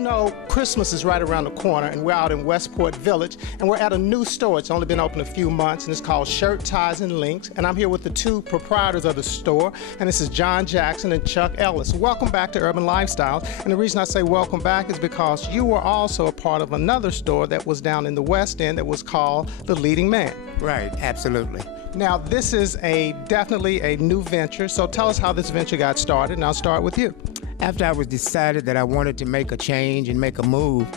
you know, Christmas is right around the corner, and we're out in Westport Village, and we're at a new store. It's only been open a few months, and it's called Shirt, Ties, and Links, and I'm here with the two proprietors of the store, and this is John Jackson and Chuck Ellis. Welcome back to Urban Lifestyle, and the reason I say welcome back is because you were also a part of another store that was down in the West End that was called The Leading Man. Right, absolutely. Now, this is definitely a new venture, so tell us how this venture got started, and I'll start with you. After I was decided that I wanted to make a change and make a move,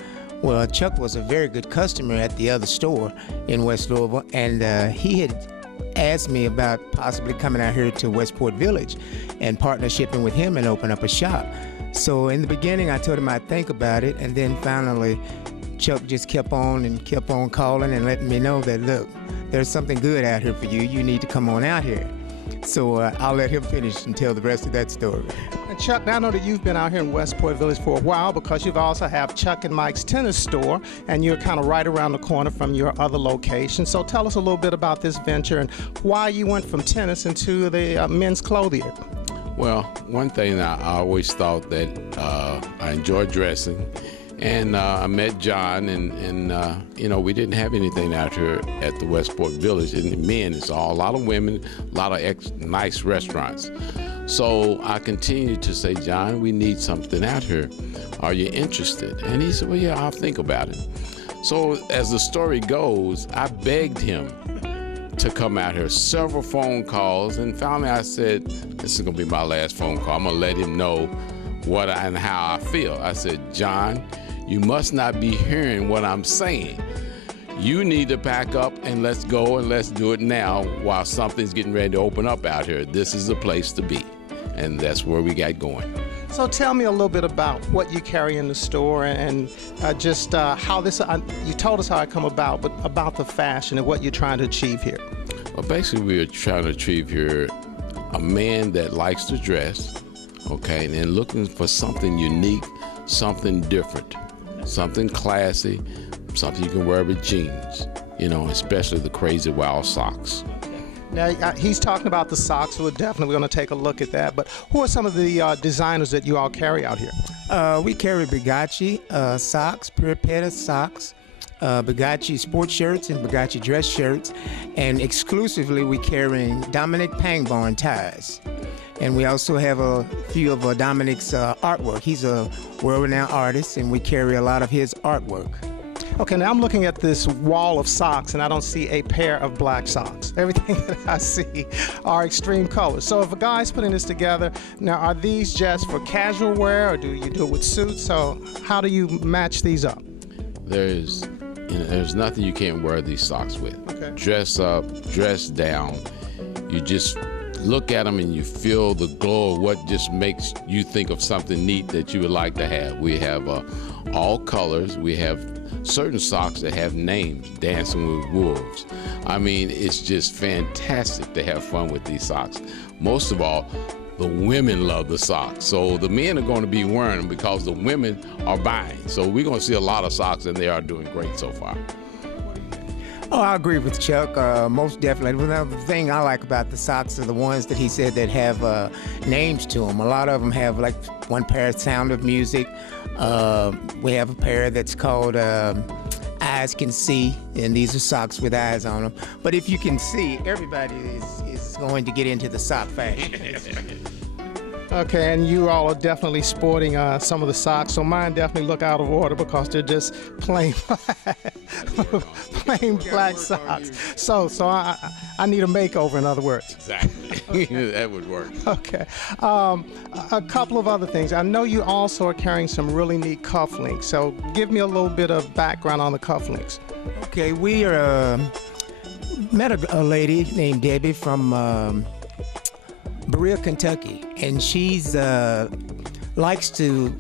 well, Chuck was a very good customer at the other store in West Louisville, and he had asked me about possibly coming out here to Westport Village and partnershiping with him and open up a shop. So in the beginning, I told him I'd think about it, and then finally, Chuck just kept on calling and letting me know that, look, there's something good out here for you. You need to come on out here. So I'll let him finish and tell the rest of that story. And Chuck, now I know that you've been out here in Westport Village for a while because you've also have Chuck and Mike's tennis store, and you're kind of right around the corner from your other location. So tell us a little bit about this venture and why you went from tennis into the men's clothing. Well, one thing I always thought that I enjoy dressing. And I met John, and you know, we didn't have anything out here at the Westport Village. And the men, it's all a lot of women, a lot of nice restaurants. So I continued to say, John, we need something out here. Are you interested? And he said, well, yeah, I'll think about it. So as the story goes, I begged him to come out here, several phone calls, and finally I said, this is gonna be my last phone call. I'm gonna let him know what and how I feel. I said, John, you must not be hearing what I'm saying. You need to pack up and let's go, and let's do it now while something's getting ready to open up out here. This is the place to be. And that's where we got going. So tell me a little bit about what you carry in the store and just how this, you told us how it come about, but about the fashion and what you're trying to achieve here. Well, basically we're trying to achieve here a man that likes to dress, okay, and then looking for something unique, something different, something classy, something you can wear with jeans, you know, especially the crazy wild socks. Now, he's talking about the socks. We're definitely going to take a look at that. But who are some of the designers that you all carry out here? We carry Bugatti socks, Puripetta socks, Bugatti sports shirts, and Bugatti dress shirts. And exclusively, we carry Dominic Pangborn ties. And we also have a few of Dominic's artwork. He's a world-renowned artist, and we carry a lot of his artwork. Okay, now I'm looking at this wall of socks, and I don't see a pair of black socks. Everything that I see are extreme colors. So if a guy's putting this together, now are these just for casual wear, or do you do it with suits? So how do you match these up? There's nothing you can't wear these socks with. Okay. Dress up, dress down. You just look at them and you feel the glow of what just makes you think of something neat that you would like to have. We have all colors. We have certain socks that have names, Dancing with Wolves. I mean, it's just fantastic to have fun with these socks. Most of all, the women love the socks. So the men are going to be wearing them because the women are buying. So we're going to see a lot of socks, and they are doing great so far. Oh, I agree with Chuck, most definitely. Another thing I like about the socks are the ones that he said that have names to them. A lot of them have like one pair of Sound of Music. We have a pair that's called Eyes Can See, and these are socks with eyes on them. But if you can see, everybody is going to get into the sock fashion. Okay, and you all are definitely sporting some of the socks, so mine definitely look out of order because they're just plain black socks. So I need a makeover, in other words. Exactly. That would work. Okay. A couple of other things. I know you also are carrying some really neat cufflinks, so give me a little bit of background on the cufflinks. Okay, we met a lady named Debbie from Berea, Kentucky, and she's likes to,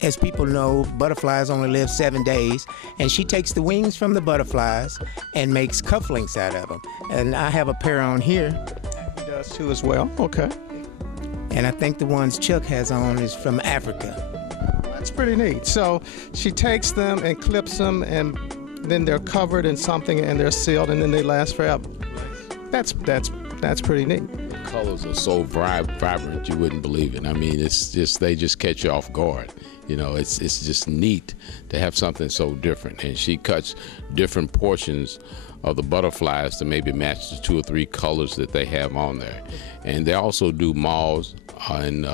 as people know, butterflies only live 7 days, and she takes the wings from the butterflies and makes cufflinks out of them. And I have a pair on here. He does too as well. Okay. And I think the ones Chuck has on is from Africa. That's pretty neat. So she takes them and clips them, and then they're covered in something, and they're sealed, and then they last forever. That's pretty neat. colors are so vibrant you wouldn't believe it. I mean, it's just they just catch you off guard. You know, it's just neat to have something so different. And she cuts different portions of the butterflies to maybe match the 2 or 3 colors that they have on there. And they also do moths and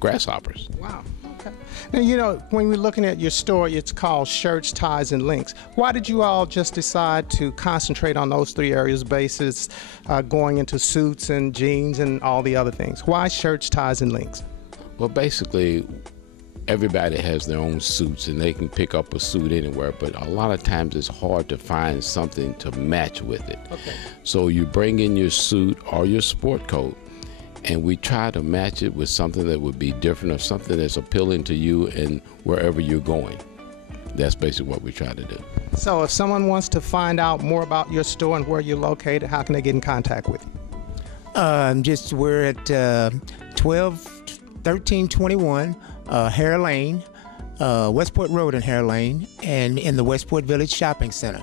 grasshoppers. Wow. Okay. Now, you know, when we're looking at your store, it's called Shirts, Ties, and Links. Why did you all just decide to concentrate on those 3 areas basis, going into suits and jeans and all the other things? Why Shirts, Ties, and Links? Well, basically, everybody has their own suits and they can pick up a suit anywhere, but a lot of times it's hard to find something to match with it. Okay. So you bring in your suit or your sport coat and we try to match it with something that would be different or something that's appealing to you and wherever you're going. That's basically what we try to do. So if someone wants to find out more about your store and where you're located, how can they get in contact with you? We're at 1321 Hare Lane, Westport Road in Hare Lane, and in the Westport Village Shopping Center.